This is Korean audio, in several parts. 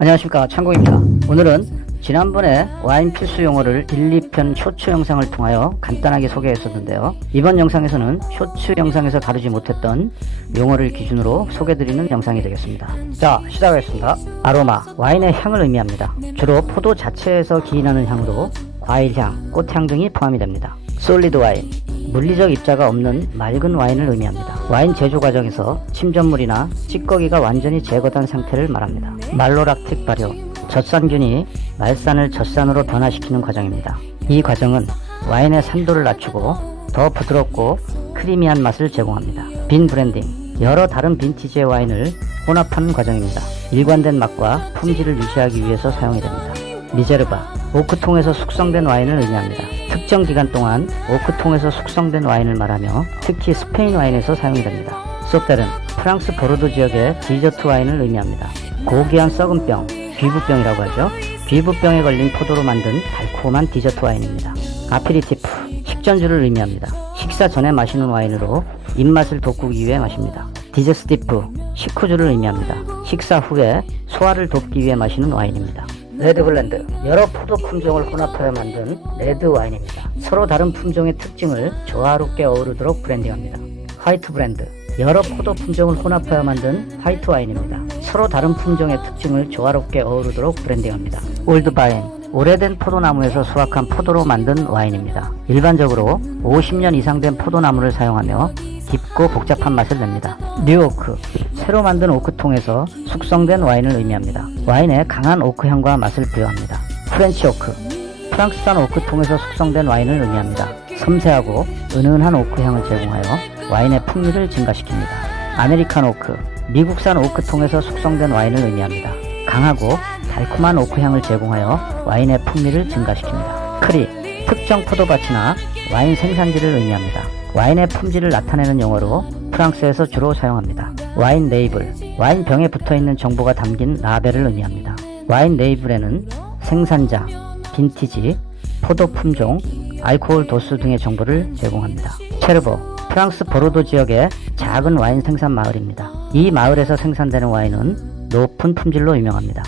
안녕하십니까, 창국입니다. 오늘은 지난번에 와인 필수 용어를 1, 2편 쇼츠 영상을 통하여 간단하게 소개했었는데요. 이번 영상에서는 쇼츠 영상에서 다루지 못했던 용어를 기준으로 소개드리는 영상이 되겠습니다. 자, 시작하겠습니다. 아로마, 와인의 향을 의미합니다. 주로 포도 자체에서 기인하는 향으로 과일향, 꽃향 등이 포함이 됩니다. 솔리드 와인, 물리적 입자가 없는 맑은 와인을 의미합니다. 와인 제조 과정에서 침전물이나 찌꺼기가 완전히 제거된 상태를 말합니다. 말로락틱 발효, 젖산균이 말산을 젖산으로 변화시키는 과정입니다. 이 과정은 와인의 산도를 낮추고 더 부드럽고 크리미한 맛을 제공합니다. 빈 브랜딩, 여러 다른 빈티지의 와인을 혼합하는 과정입니다. 일관된 맛과 품질을 유지하기 위해서 사용이 됩니다. 리제르바, 오크통에서 숙성된 와인을 의미합니다. 특정 기간 동안 오크통에서 숙성된 와인을 말하며 특히 스페인 와인에서 사용이 됩니다. 소텔은 프랑스 보르도 지역의 디저트 와인을 의미합니다. 고귀한 썩은 병, 귀부병이라고 하죠. 귀부병에 걸린 포도로 만든 달콤한 디저트 와인입니다. 아페리티프, 식전주를 의미합니다. 식사 전에 마시는 와인으로 입맛을 돋구기 위해 마십니다. 디제스티프, 식후주를 의미합니다. 식사 후에 소화를 돕기 위해 마시는 와인입니다. 레드블렌드, 여러 포도 품종을 혼합하여 만든 레드 와인입니다. 서로 다른 품종의 특징을 조화롭게 어우르도록 브랜딩합니다. 화이트 브랜드, 여러 포도 품종을 혼합하여 만든 화이트 와인입니다. 서로 다른 품종의 특징을 조화롭게 어우르도록 브랜딩합니다. 올드바인, 오래된 포도나무에서 수확한 포도로 만든 와인입니다. 일반적으로 50년 이상 된 포도나무를 사용하며 깊고 복잡한 맛을 냅니다. 뉴오크, 새로 만든 오크통에서 숙성된 와인을 의미합니다. 와인에 강한 오크향과 맛을 부여합니다. 프렌치 오크, 프랑스산 오크통에서 숙성된 와인을 의미합니다. 섬세하고 은은한 오크향을 제공하여 와인의 풍미를 증가시킵니다. 아메리칸 오크, 미국산 오크통에서 숙성된 와인을 의미합니다. 강하고 달콤한 오크향을 제공하여 와인의 풍미를 증가시킵니다. 크리, 특정 포도밭이나 와인 생산지를 의미합니다. 와인의 품질을 나타내는 용어로 프랑스에서 주로 사용합니다. 와인 레이블, 와인 병에 붙어있는 정보가 담긴 라벨을 의미합니다. 와인 레이블에는 생산자, 빈티지, 포도 품종, 알코올 도수 등의 정보를 제공합니다. 체르보, 프랑스 보르도 지역의 작은 와인 생산 마을입니다. 이 마을에서 생산되는 와인은 높은 품질로 유명합니다.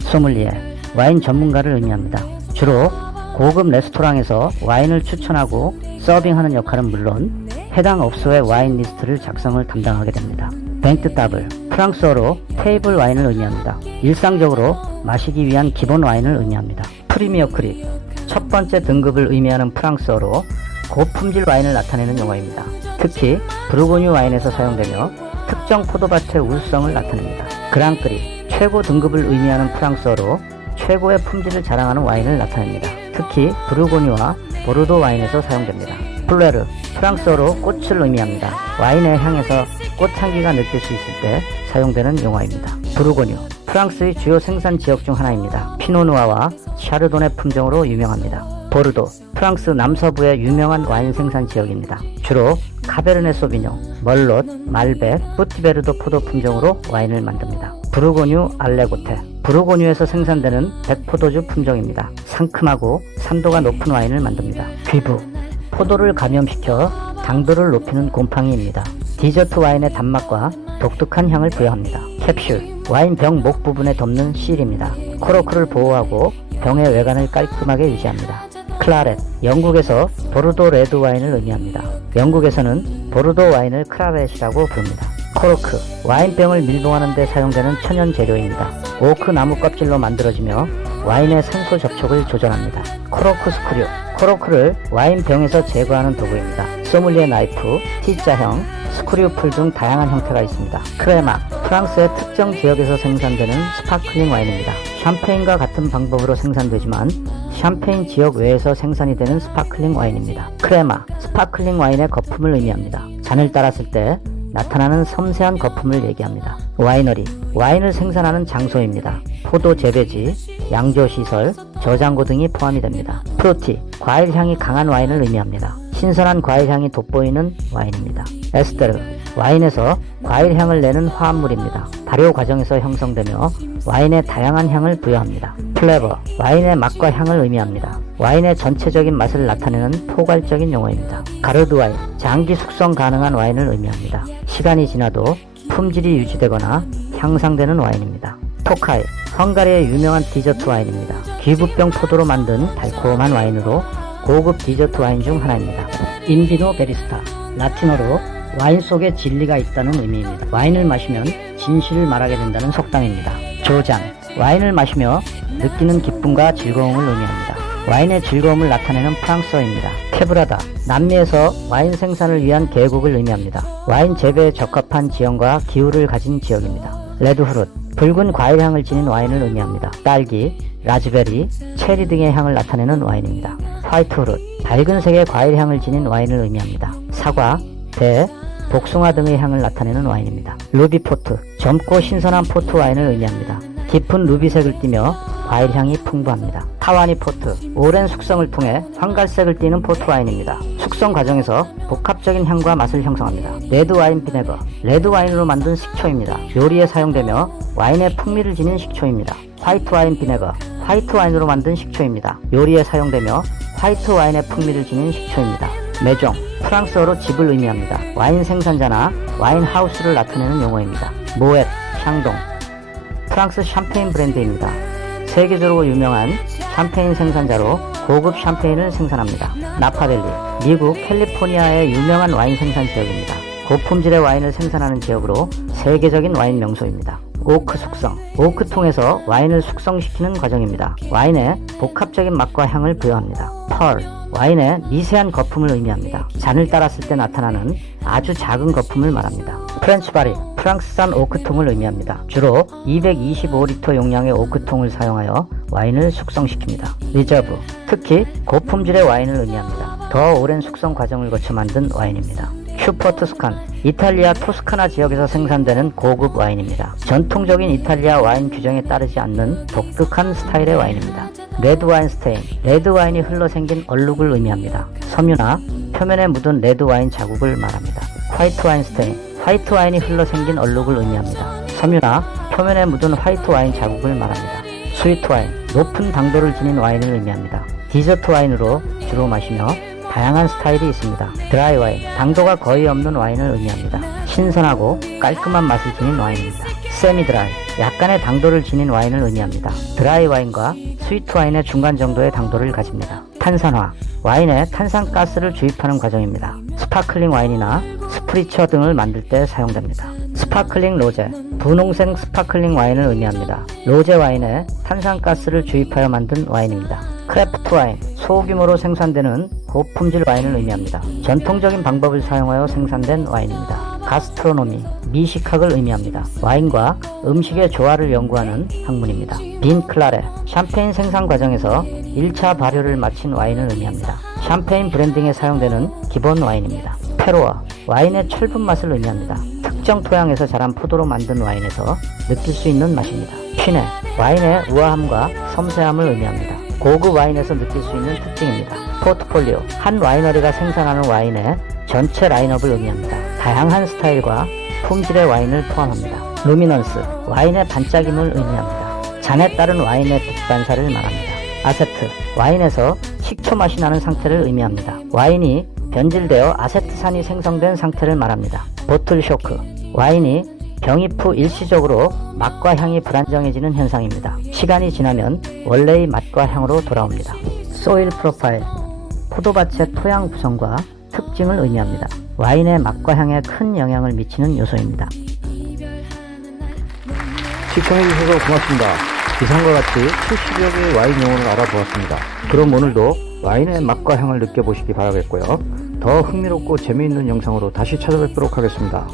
소믈리에, 와인 전문가를 의미합니다. 주로 고급 레스토랑에서 와인을 추천하고 서빙하는 역할은 물론 해당 업소의 와인 리스트를 작성을 담당하게 됩니다. 뱅트 따블, 프랑스어로 테이블 와인을 의미합니다. 일상적으로 마시기 위한 기본 와인을 의미합니다. 프리미어 크립, 첫 번째 등급을 의미하는 프랑스어로 고품질 와인을 나타내는 용어입니다. 특히 부르고뉴 와인에서 사용되며 특정 포도밭의 우수성을 나타냅니다. 그랑크리, 최고 등급을 의미하는 프랑스어로 최고의 품질을 자랑하는 와인을 나타냅니다. 특히 부르고뉴와 보르도 와인에서 사용됩니다. 플레르, 프랑스어로 꽃을 의미합니다. 와인의 향에서 꽃향기가 느낄 수 있을 때 사용되는 용어입니다. 부르고뉴, 프랑스의 주요 생산 지역 중 하나입니다. 피노누아와 샤르도네 품종으로 유명합니다. 보르도, 프랑스 남서부의 유명한 와인 생산 지역입니다. 주로 카베르네 소비뇽, 멀롯, 말백, 뿌티베르도 포도 품종으로 와인을 만듭니다. 부르고뉴 알레고테, 부르고뉴에서 생산되는 백포도주 품종입니다. 상큼하고 산도가 높은 와인을 만듭니다. 귀부, 포도를 감염시켜 당도를 높이는 곰팡이입니다. 디저트 와인의 단맛과 독특한 향을 부여합니다. 캡슐, 와인 병 목 부분에 덮는 실입니다. 코르크를 보호하고 병의 외관을 깔끔하게 유지합니다. 클라렛, 영국에서 보르도 레드 와인을 의미합니다. 영국에서는 보르도 와인을 클라렛이라고 부릅니다. 코르크, 와인병을 밀봉하는 데 사용되는 천연 재료입니다. 오크 나무 껍질로 만들어지며 와인의 산소 접촉을 조절합니다. 코르크 스크류, 코르크를 와인병에서 제거하는 도구입니다. 소믈리에 나이프, T자형, 스크류풀 등 다양한 형태가 있습니다. 크레마, 프랑스의 특정 지역에서 생산되는 스파클링 와인입니다. 샴페인과 같은 방법으로 생산되지만 샴페인 지역 외에서 생산이 되는 스파클링 와인입니다. 크레마, 스파클링 와인의 거품을 의미합니다. 잔을 따랐을 때 나타나는 섬세한 거품을 얘기합니다. 와이너리, 와인을 생산하는 장소입니다. 포도 재배지, 양조시설, 저장고 등이 포함이 됩니다. 프루티, 과일향이 강한 와인을 의미합니다. 신선한 과일향이 돋보이는 와인입니다. 에스테르, 와인에서 과일향을 내는 화합물입니다. 발효 과정에서 형성되며 와인에 다양한 향을 부여합니다. 플레버, 와인의 맛과 향을 의미합니다. 와인의 전체적인 맛을 나타내는 포괄적인 용어입니다. 가르드 와인, 장기 숙성 가능한 와인을 의미합니다. 시간이 지나도 품질이 유지되거나 향상되는 와인입니다. 토카이, 헝가리의 유명한 디저트 와인입니다. 귀부병 포도로 만든 달콤한 와인으로 고급 디저트 와인 중 하나입니다. 인비노 베리스타, 라틴어로 와인 속에 진리가 있다는 의미입니다. 와인을 마시면 진실을 말하게 된다는 속담입니다. 조잔, 와인을 마시며 느끼는 기쁨과 즐거움을 의미합니다. 와인의 즐거움을 나타내는 프랑스어입니다. 케브라다, 남미에서 와인 생산을 위한 계곡을 의미합니다. 와인 재배에 적합한 지형과 기후를 가진 지역입니다. 레드후룻, 붉은 과일향을 지닌 와인을 의미합니다. 딸기, 라즈베리, 체리 등의 향을 나타내는 와인입니다. 화이트후룻, 밝은 색의 과일향을 지닌 와인을 의미합니다. 사과, 배, 복숭아 등의 향을 나타내는 와인입니다. 루비포트, 젊고 신선한 포트 와인을 의미합니다. 깊은 루비색을 띠며 과일향이 풍부합니다. 타와니 포트, 오랜 숙성을 통해 황갈색을 띠는 포트 와인입니다. 숙성 과정에서 복합적인 향과 맛을 형성합니다. 레드 와인 비네거, 레드 와인으로 만든 식초입니다. 요리에 사용되며 와인의 풍미를 지닌 식초입니다. 화이트 와인 비네거, 화이트 와인으로 만든 식초입니다. 요리에 사용되며 화이트 와인의 풍미를 지닌 식초입니다. 메종, 프랑스어로 집을 의미합니다. 와인 생산자나 와인 하우스를 나타내는 용어입니다. 모엣, 샹동, 프랑스 샴페인 브랜드입니다. 세계적으로 유명한 샴페인 생산자로 고급 샴페인을 생산합니다. 나파밸리, 미국 캘리포니아의 유명한 와인 생산 지역입니다. 고품질의 와인을 생산하는 지역으로 세계적인 와인 명소입니다. 오크 숙성, 오크통에서 와인을 숙성시키는 과정입니다. 와인에 복합적인 맛과 향을 부여합니다. 펄, 와인의 미세한 거품을 의미합니다. 잔을 따랐을 때 나타나는 아주 작은 거품을 말합니다. 프렌치 바리, 프랑스산 오크통을 의미합니다. 주로 225리터 용량의 오크통을 사용하여 와인을 숙성시킵니다. 리저브, 특히 고품질의 와인을 의미합니다. 더 오랜 숙성 과정을 거쳐 만든 와인입니다. 슈퍼 투스칸, 이탈리아 토스카나 지역에서 생산되는 고급 와인입니다. 전통적인 이탈리아 와인 규정에 따르지 않는 독특한 스타일의 와인입니다. 레드 와인 스테인, 레드 와인이 흘러 생긴 얼룩을 의미합니다. 섬유나 표면에 묻은 레드 와인 자국을 말합니다. 화이트 와인 스테인, 화이트 와인이 흘러 생긴 얼룩을 의미합니다. 섬유나 표면에 묻은 화이트 와인 자국을 말합니다. 스위트 와인, 높은 당도를 지닌 와인을 의미합니다. 디저트 와인으로 주로 마시며 다양한 스타일이 있습니다. 드라이 와인, 당도가 거의 없는 와인을 의미합니다. 신선하고 깔끔한 맛을 지닌 와인입니다. 세미 드라이, 약간의 당도를 지닌 와인을 의미합니다. 드라이 와인과 스위트 와인의 중간 정도의 당도를 가집니다. 탄산화, 와인에 탄산가스를 주입하는 과정입니다. 스파클링 와인이나 스프리처 등을 만들 때 사용됩니다. 스파클링 로제, 분홍색 스파클링 와인을 의미합니다. 로제 와인에 탄산가스를 주입하여 만든 와인입니다. 크래프트 와인, 소규모로 생산되는 고품질 와인을 의미합니다. 전통적인 방법을 사용하여 생산된 와인입니다. 가스트로노미, 미식학을 의미합니다. 와인과 음식의 조화를 연구하는 학문입니다. 빈 클라레, 샴페인 생산 과정에서 1차 발효를 마친 와인을 의미합니다. 샴페인 브랜딩에 사용되는 기본 와인입니다. 페로아, 와인의 철분 맛을 의미합니다. 특정 토양에서 자란 포도로 만든 와인에서 느낄 수 있는 맛입니다. 피네, 와인의 우아함과 섬세함을 의미합니다. 고급 와인에서 느낄 수 있는 특징입니다. 포트폴리오, 한 와이너리가 생산하는 와인의 전체 라인업을 의미합니다. 다양한 스타일과 품질의 와인을 포함합니다. 루미넌스, 와인의 반짝임을 의미합니다. 잔에 따른 와인의 빛반사를 말합니다. 아세트, 와인에서 식초 맛이 나는 상태를 의미합니다. 와인이 변질되어 아세트산이 생성된 상태를 말합니다. 보틀 쇼크, 와인이 병입 후 일시적으로 맛과 향이 불안정해지는 현상입니다. 시간이 지나면 원래의 맛과 향으로 돌아옵니다. 소일 프로파일, 포도밭의 토양 구성과 특징을 의미합니다. 와인의 맛과 향에 큰 영향을 미치는 요소입니다. 시청해주셔서 고맙습니다. 이상과 같이 70여 개의 와인 용어를 알아보았습니다. 그럼 오늘도 와인의 맛과 향을 느껴보시기 바라겠고요. 더 흥미롭고 재미있는 영상으로 다시 찾아뵙도록 하겠습니다.